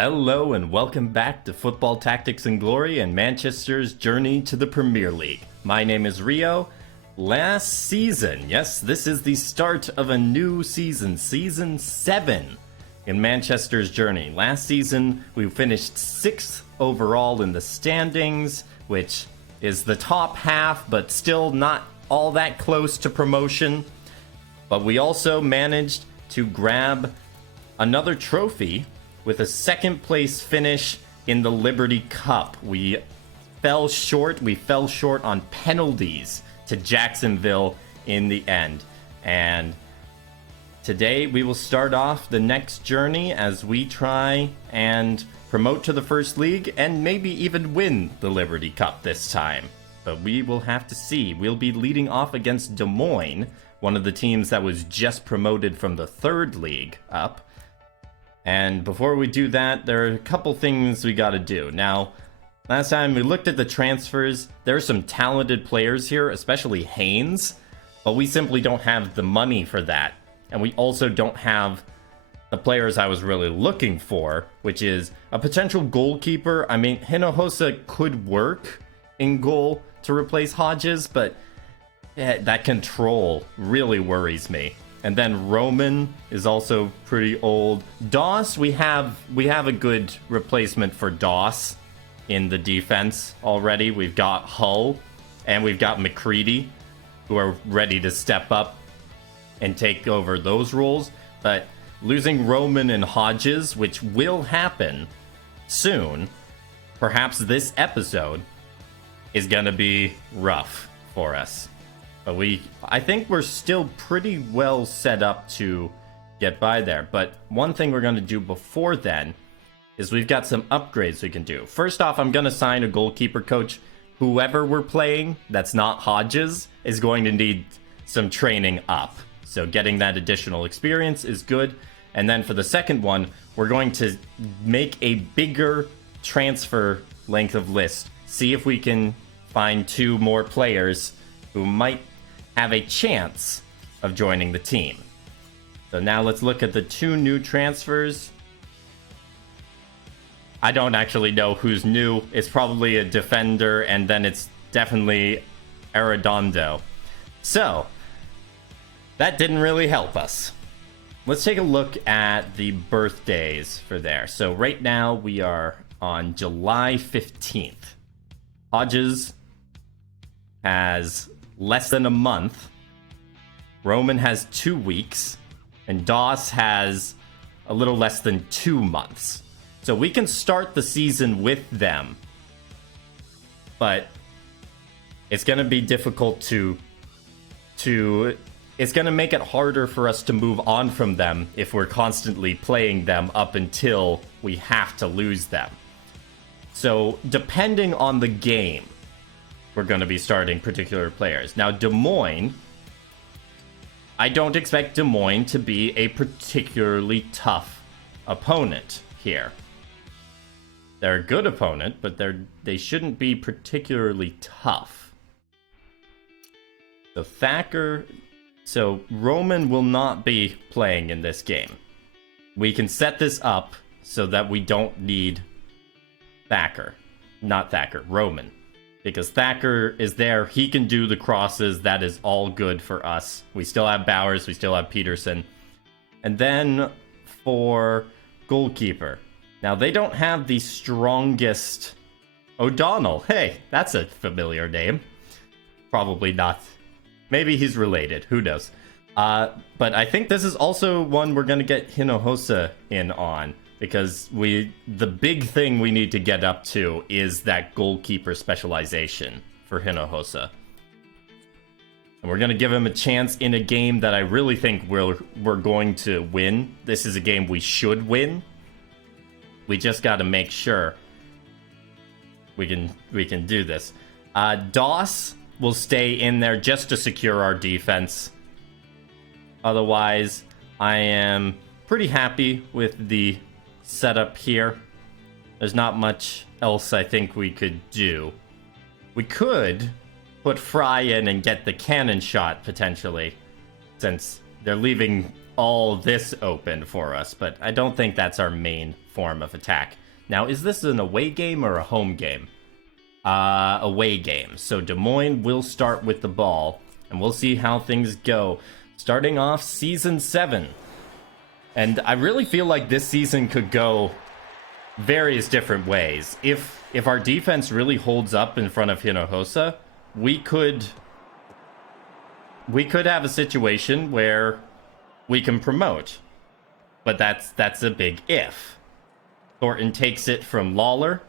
Hello and welcome back to Football Tactics and Glory and Manchester's journey to the Premier League. My name is Rio. Last season, yes, this is the start of a new season, Season 7 in Manchester's journey. Last season, we finished 6th overall in the standings, which is the top half, but still not all that close to promotion. But we also managed to grab another trophy with a second place finish in the Liberty Cup. We fell short on penalties to Jacksonville in the end. And today we will start off the next journey as we try and promote to the first league and maybe even win the Liberty Cup this time. But we will have to see. We'll be leading off against Des Moines, one of the teams that was just promoted from the third league up. And before we do that, there are a couple things we gotta do. Now, last time we looked at the transfers, there are some talented players here, especially Haynes, but we simply don't have the money for that. And we also don't have the players I was really looking for, which is a potential goalkeeper. I mean, Hinojosa could work in goal to replace Hodges, but that control really worries me. And then Roman is also pretty old. Doss, we have a good replacement for Doss in the defense already. We've got Hull and we've got McCready, who are ready to step up and take over those roles. But losing Roman and Hodges, which will happen soon, perhaps this episode, is gonna be rough for us. But I think we're still pretty well set up to get by there. But one thing we're going to do before then is we've got some upgrades we can do. First off, I'm going to sign a goalkeeper coach. Whoever we're playing that's not Hodges is going to need some training up. So getting that additional experience is good. And then for the second one, we're going to make a bigger transfer length of list. See if we can find 2 more players who might have a chance of joining the team. So now let's look at the 2 new transfers. I don't actually know who's new. It's probably a defender, and then it's definitely Arredondo. So that didn't really help us. Let's take a look at the birthdays for there. So right now we are on July 15th. Hodges has less than a month. Roman has 2 weeks. And Doss has a little less than 2 months. So we can start the season with them. But it's going to be difficult to it's going to make it harder for us to move on from them if we're constantly playing them up until we have to lose them. So depending on the game, we're going to be starting particular players. Now, Des Moines, I don't expect Des Moines to be a particularly tough opponent here. They're a good opponent, but they shouldn't be particularly tough. So Roman will not be playing in this game. We can set this up so that we don't need Roman. Because Thacker is there, he can do the crosses, that is all good for us. We still have Bowers, we still have Peterson. And then for goalkeeper. Now, they don't have the strongest O'Donnell. Hey, that's a familiar name. Probably not. Maybe he's related, who knows. But I think this is also one we're going to get Hinojosa in on. Because the big thing we need to get up to is that goalkeeper specialization for Hinojosa. And we're going to give him a chance in a game that I really think we're going to win. This is a game we should win. We just got to make sure we can do this. Doss will stay in there just to secure our defense. Otherwise, I am pretty happy with the setup here. There's not much else I think we could do. We could put Fry in and get the cannon shot potentially, since they're leaving all this open for us, but I don't think that's our main form of attack. Now, is this an away game or a home game? Away game. So Des Moines will start with the ball, and we'll see how things go. Starting off Season 7. And I really feel like this season could go various different ways. If our defense really holds up in front of Hinojosa, we could have a situation where we can promote. But that's a big if. Thornton takes it from Lawler.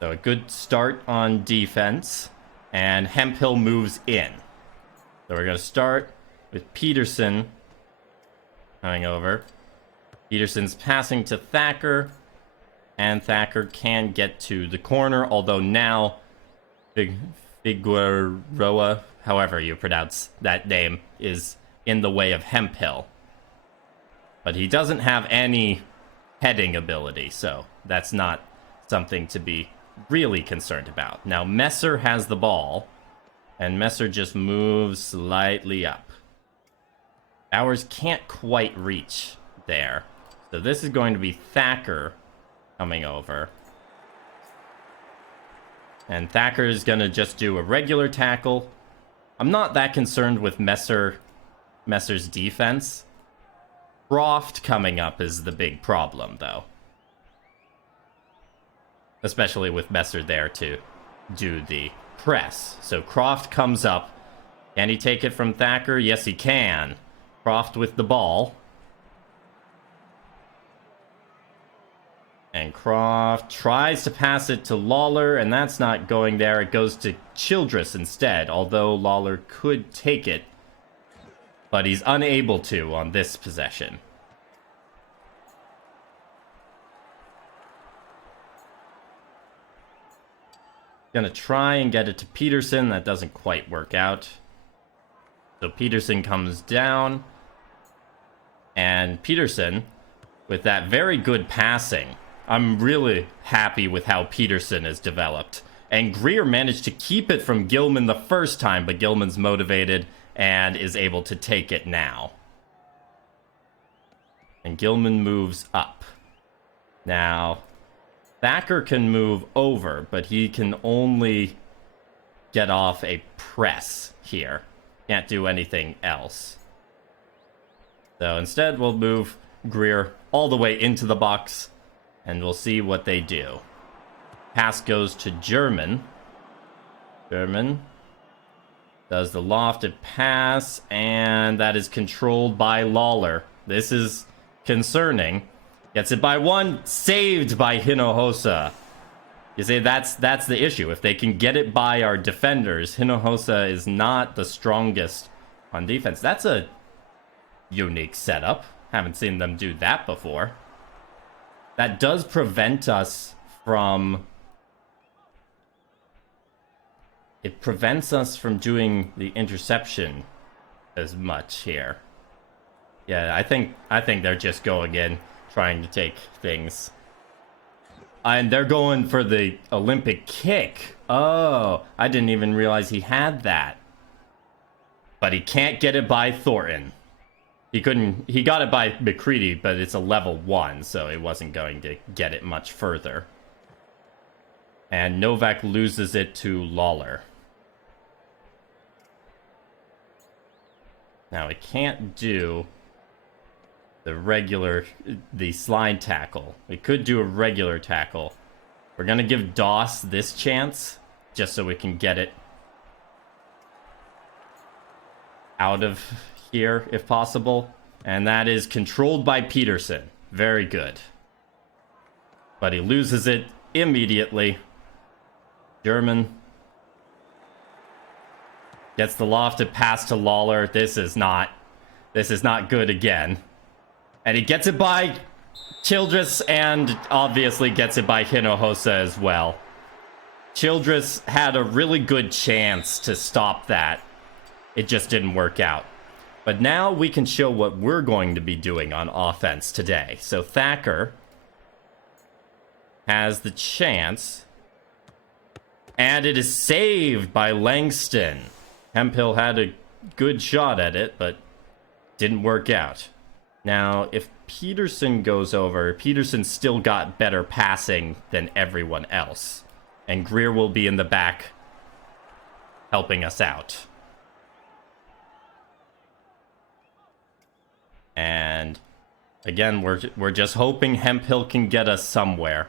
So a good start on defense. And Hemphill moves in. So we're going to start with Peterson coming over. Peterson's passing to Thacker. And Thacker can get to the corner. Although now Figueroa, however you pronounce that name, is in the way of Hemphill. But he doesn't have any heading ability, so that's not something to be really concerned about. Now Messer has the ball, and Messer just moves slightly up. Bowers can't quite reach there. So this is going to be Thacker coming over. And Thacker is going to just do a regular tackle. I'm not that concerned with Messer's defense. Croft coming up is the big problem, though. Especially with Messer there to do the press. So Croft comes up. Can he take it from Thacker? Yes, he can. Croft with the ball. And Croft tries to pass it to Lawler, and that's not going there. It goes to Childress instead, although Lawler could take it. But he's unable to on this possession. Gonna try and get it to Peterson. That doesn't quite work out. So Peterson comes down. And Peterson, with that very good passing, I'm really happy with how Peterson has developed. And Greer managed to keep it from Gilman the first time, but Gilman's motivated and is able to take it now. And Gilman moves up. Now, Thacker can move over, but he can only get off a press here. Can't do anything else. So instead, we'll move Greer all the way into the box, and we'll see what they do. Pass goes to German. German does the lofted pass, and that is controlled by Lawler. This is concerning. Gets it by one, saved by Hinojosa. You say that's the issue. If they can get it by our defenders, Hinojosa is not the strongest on defense. That's a unique setup. Haven't seen them do that before. That does prevent us from... It prevents us from doing the interception as much here. Yeah, I think they're just going in, trying to take things. And they're going for the Olympic kick. Oh, I didn't even realize he had that. But he can't get it by Thornton. He got it by McCready, but it's a level 1, so it wasn't going to get it much further. And Novak loses it to Lawler. Now, it can't do the slide tackle. We could do a regular tackle. We're going to give Doss this chance, just so we can get it out of here, if possible. And that is controlled by Peterson. Very good. But he loses it immediately. German gets the lofted pass to Lawler. This is not good again. And he gets it by Childress, and obviously gets it by Hinojosa as well. Childress had a really good chance to stop that. It just didn't work out. But now we can show what we're going to be doing on offense today. So Thacker has the chance. And it is saved by Langston. Hemphill had a good shot at it, but didn't work out. Now, if Peterson goes over, Peterson still got better passing than everyone else. And Greer will be in the back helping us out. And again, we're just hoping Hemphill can get us somewhere.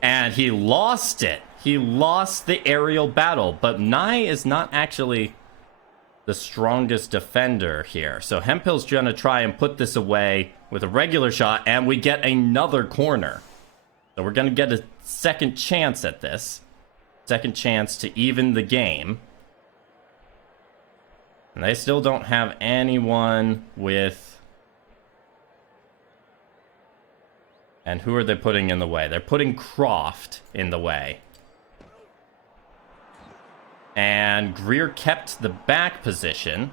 And he lost it. He lost the aerial battle, but Nye is not actually the strongest defender here. So Hemphill's going to try and put this away with a regular shot, and we get another corner. So we're going to get a second chance at this. Second chance to even the game. And they still don't have anyone with... And who are they putting in the way? They're putting Croft in the way. And Greer kept the back position.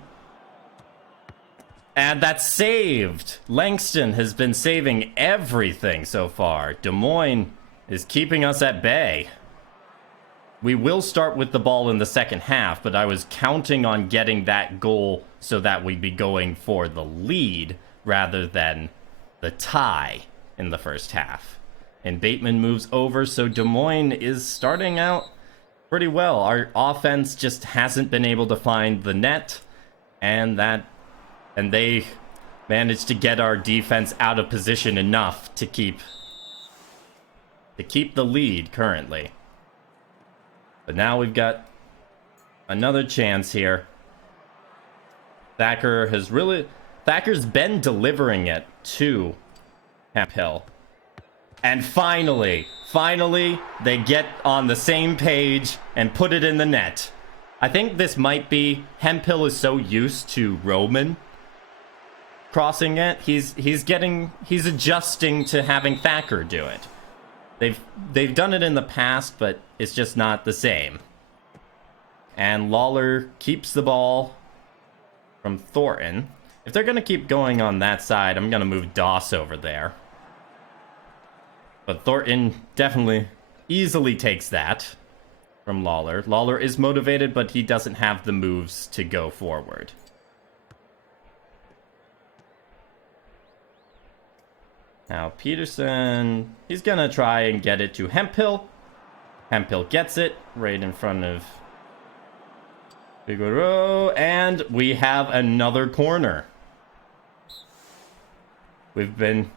And that's saved! Langston has been saving everything so far. Des Moines is keeping us at bay. We will start with the ball in the second half, but I was counting on getting that goal so that we'd be going for the lead rather than the tie in the first half. And Bateman moves over, so Des Moines is starting out pretty well. Our offense just hasn't been able to find the net, and they managed to get our defense out of position enough to keep the lead currently. But now we've got another chance here. Thacker's been delivering it to Hemphill. And finally, they get on the same page and put it in the net. I think this might be... Hemphill is so used to Roman crossing it. He's adjusting to having Thacker do it. They've done it in the past, but it's just not the same. And Lawler keeps the ball from Thornton. If they're going to keep going on that side, I'm going to move Doss over there. But Thornton definitely easily takes that from Lawler. Lawler is motivated, but he doesn't have the moves to go forward. Now Peterson, he's going to try and get it to Hemphill. Hemphill gets it right in front of Figueroa, and we have another corner. We've been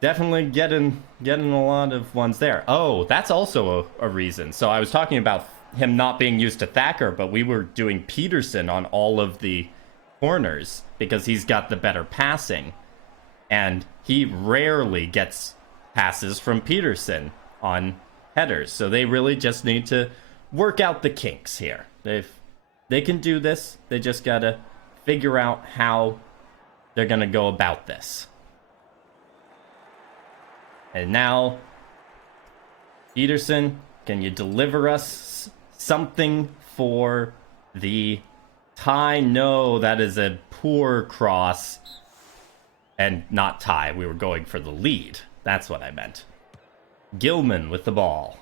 definitely getting a lot of ones there. Oh, that's also a reason. So I was talking about him not being used to Thacker, but we were doing Peterson on all of the corners because he's got the better passing. And he rarely gets passes from Peterson on headers. So they really just need to work out the kinks here. They can do this. They just gotta figure out how they're gonna go about this. And now, Peterson, can you deliver us something for the tie? No, that is a poor cross. And not tie, we were going for the lead. That's what I meant. Gilman with the ball.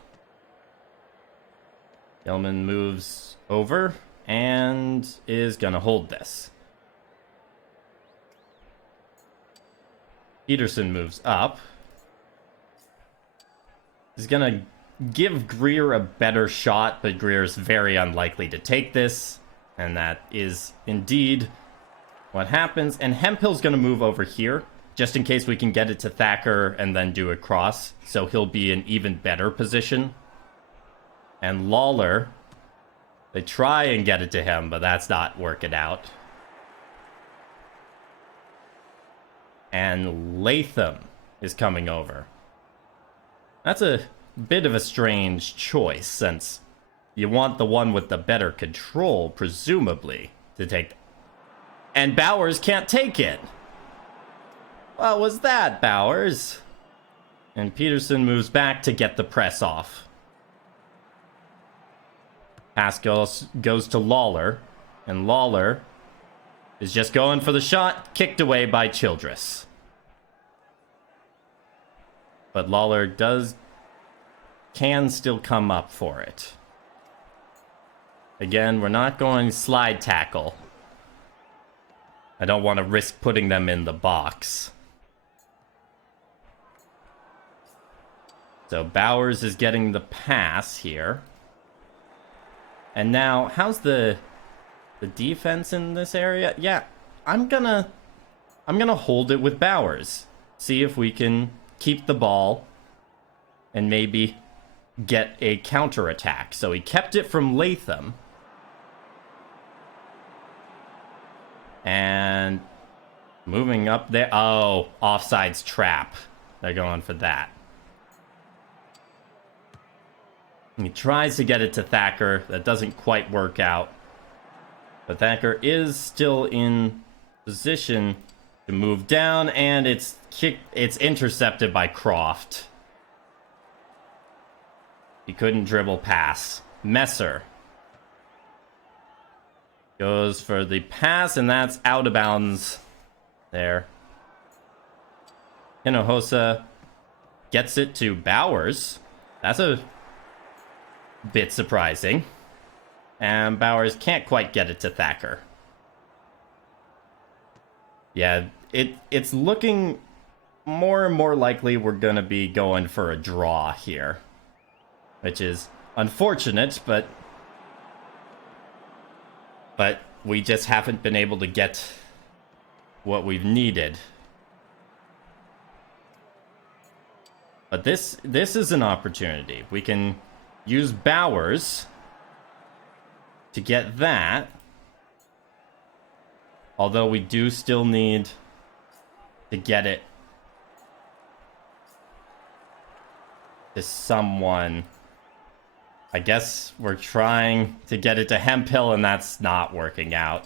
Gilman moves over and is gonna hold this. Peterson moves up. He's gonna give Greer a better shot, but Greer's very unlikely to take this. And that is indeed what happens. And Hemphill's gonna move over here, just in case we can get it to Thacker and then do a cross. So he'll be in even better position. And Lawler, they try and get it to him, but that's not working out. And Latham is coming over. That's a bit of a strange choice, since you want the one with the better control, presumably, to take... And Bowers can't take it! What was that, Bowers? And Peterson moves back to get the press off. Pass goes to Lawler, and Lawler is just going for the shot, kicked away by Childress. But Lawler can still come up for it. Again, we're not going slide tackle. I don't want to risk putting them in the box. So Bowers is getting the pass here. And now, how's the defense in this area? Yeah, I'm gonna hold it with Bowers. See if we can keep the ball and maybe get a counterattack. So he kept it from Latham. And moving up there. Oh, offsides trap. They're going for that. He tries to get it to Thacker. That doesn't quite work out. But Thacker is still in position to move down, and it's intercepted by Croft. He couldn't dribble pass. Messer goes for the pass, and that's out of bounds there. Hinojosa gets it to Bowers. That's a bit surprising. And Bowers can't quite get it to Thacker. Yeah, it's looking more and more likely we're going to be going for a draw here. Which is unfortunate, but we just haven't been able to get what we've needed. But this is an opportunity. We can use Bowers to get that. Although we do still need to get it to someone. I guess we're trying to get it to Hemphill, and that's not working out.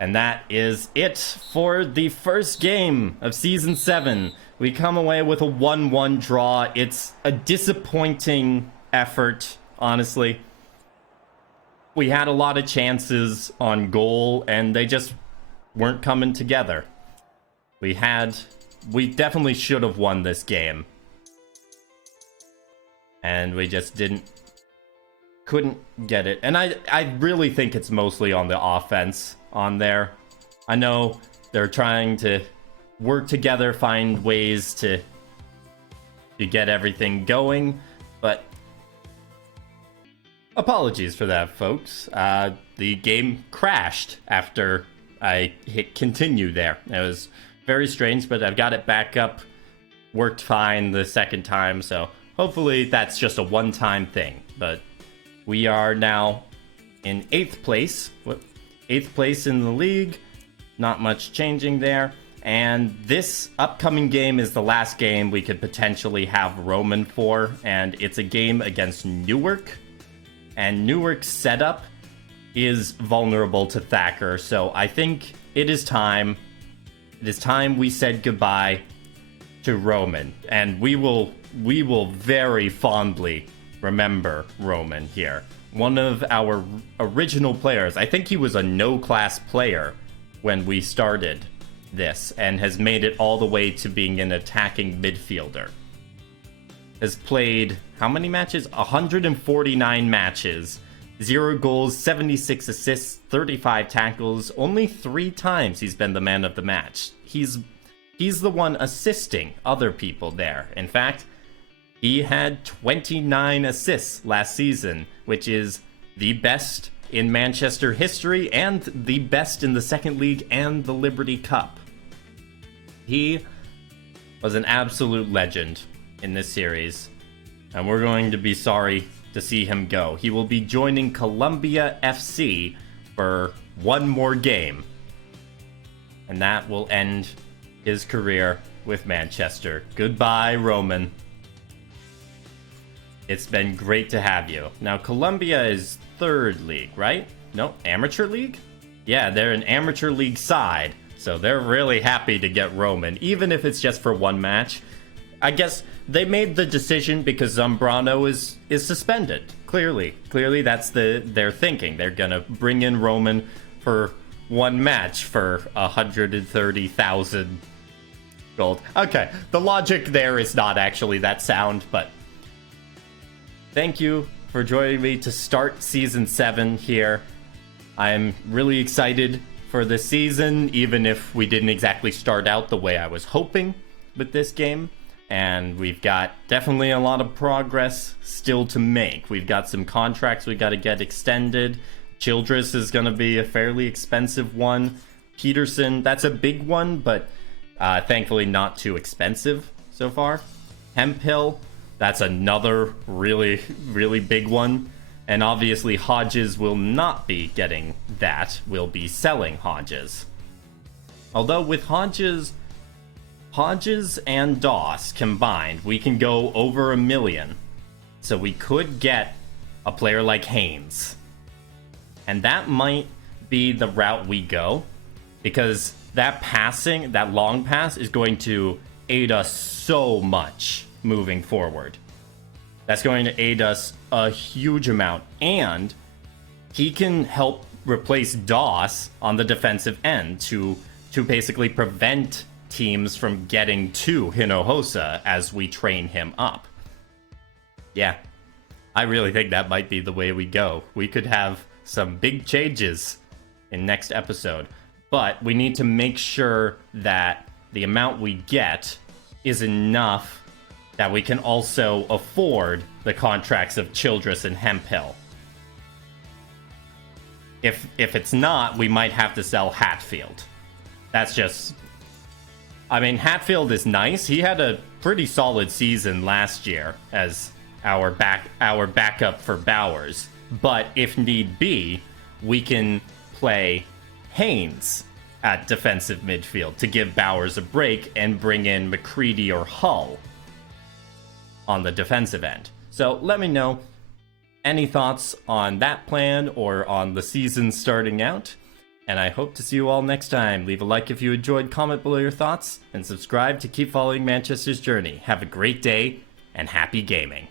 And that is it for the first game of Season 7. We come away with a 1-1 draw. It's a disappointing effort, honestly. We had a lot of chances on goal, and they just weren't coming together. We definitely should have won this game. And we just couldn't get it. And I really think it's mostly on the offense on there. I know they're trying to work together, find ways to get everything going, but apologies for that, folks. The game crashed after I hit continue there. It was very strange, but I've got it back up. Worked fine the second time, so hopefully that's just a one-time thing. But we are now in 8th place. 8th place in the league. Not much changing there. And this upcoming game is the last game we could potentially have Roman for. And it's a game against Newark. And Newark's setup is vulnerable to Thacker. So I think it is time. It is time we said goodbye to Roman. And we will very fondly remember Roman here. One of our original players. I think he was a no-class player when we started this, and has made it all the way to being an attacking midfielder. Has played how many matches? 149 matches, 0 goals, 76 assists, 35 tackles. Only 3 times he's been the man of the match. He's the one assisting other people there. In fact, he had 29 assists last season, which is the best in Manchester history and the best in the Second League and the Liberty Cup. He was an absolute legend in this series, and we're going to be sorry to see him go. He will be joining Columbia FC for one more game, and that will end his career with Manchester. Goodbye, Roman. It's been great to have you. Now, Columbia is 3rd league, right? No, amateur league? Yeah, they're an amateur league side, so they're really happy to get Roman, even if it's just for one match. I guess they made the decision because Zambrano is suspended. Clearly that's their thinking. They're gonna bring in Roman for one match for 130,000 gold. Okay, the logic there is not actually that sound, but thank you for joining me to start Season 7 here. I'm really excited for this season, even if we didn't exactly start out the way I was hoping with this game. And we've got definitely a lot of progress still to make. We've got some contracts we got to get extended. Childress is going to be a fairly expensive one. Peterson, that's a big one, but thankfully not too expensive so far. Hemphill, that's another really, really big one. And obviously Hodges will not be getting that. We'll be selling Hodges. Although with Hodges and Doss combined, we can go over 1 million. So we could get a player like Haynes. And that might be the route we go, because that long pass is going to aid us so much moving forward. That's going to aid us a huge amount, and he can help replace Doss on the defensive end to basically prevent teams from getting to Hinojosa as we train him up. Yeah, I really think that might be the way we go. We could have some big changes in next episode, but we need to make sure that the amount we get is enough that we can also afford the contracts of Childress and Hemphill. If it's not, we might have to sell Hatfield. That's just... I mean, Hatfield is nice. He had a pretty solid season last year as our backup for Bowers. But if need be, we can play Haynes at defensive midfield to give Bowers a break and bring in McCready or Hull on the defensive end. So let me know any thoughts on that plan or on the season starting out. And I hope to see you all next time. Leave a like if you enjoyed, comment below your thoughts, and subscribe to keep following Manchester's journey. Have a great day, and happy gaming.